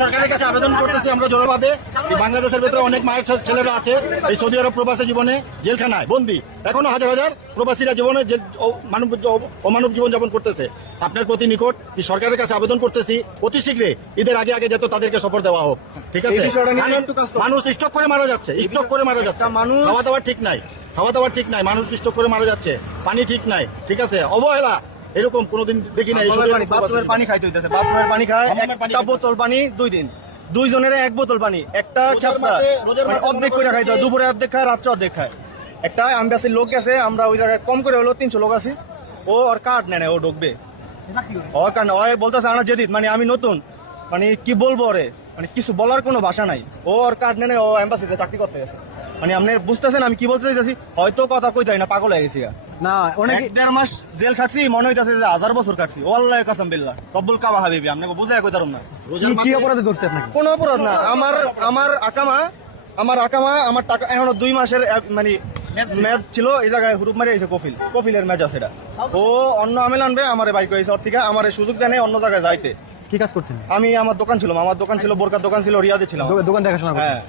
সরকারের কাছে আবেদন করতেছি আমরা জোরাভাবে, বাংলাদেশের ভেতরে অনেক মায়ের ছেলেরা আছে এই সৌদি আরব প্রবাসী জীবনে জেলখানায় বন্দী, এখনো হাজার হাজার প্রবাসীরা জীবনে অমানব জীবন যাপন করতেছে। আপনার প্রতি নিকট সরকারের কাছে আবেদন করতেছি অতি শীঘ্রই ঈদের আগে আগে যত তাদেরকে সফর দেওয়া হোক। ঠিক আছে, মানুষ স্টক করে মারা যাচ্ছে, স্টক করে মারা যাচ্ছে, খাওয়া দাওয়া ঠিক নাই, মানুষ স্টক করে মারা যাচ্ছে, পানি ঠিক নাই। ঠিক আছে, অবহেলা এরকম কোনোদিন দেখি নাই। পানি খাইতে হইতেছে, বাথরুমের পানি খায়, একটা বোতল পানি 2 দিন, 2 জনের 1 বোতল পানি, একটা অর্ধেক করে খাইতে হয়, দুপুরে অর্ধেক খায়, রাত্রে অর্ধেক খায়। একটা অ্যাম্বাসির লোক গেছে, আমরা ওই জায়গায় কম করে হলো 300 লোক আছি, ও আর কার্ড নেয়, ও ঢুকবে, ওর কারণে ও বলতেছে আমরা যেদিন, মানে আমি নতুন, মানে কি বলবো ওরে, মানে কিছু বলার কোনো ভাষা নাই। ও আর কার্ড নেয়, ও অ্যাম্বাসিতে চাকরি করতে গেছে। মানে আপনি বুঝতেছেন আমি কি বলতে চাইতেছি? হয়তো কথা কই যায় না, পাগল হয়ে গেছি না। অনেক 1.5 মাস জেল খাটছি, মনে হইতেছে যে 1000 বছর কাটছি। ওয়াল্লাহি কাসাম বিল্লাহ, রব্বুল কাবা হাবিবি, আপনাকে বুঝাই কইতারম না। কি অপরাধে ধরছে আপনাকে? কোনো অপরাধ না, আমার আকামা আমার টাকা এখনো 2 মাসের মানে ম্যাচ ছিল, এই জায়গায় হুরুপ মারি আইছে, কফিলের ম্যাচ আছে এটা। ও অন্য আমেল আনবে, আমারে বাইক করেছে ওর থেকে, আমার সুযোগ দেয় নাই অন্য জায়গায় যাইতে। কি কাজ করতেন? আমি আমার দোকান ছিল, বোরকার দোকান ছিল, রিয়াদে ছিলাম, দোকান দেখাশোনা করতেন? হ্যাঁ।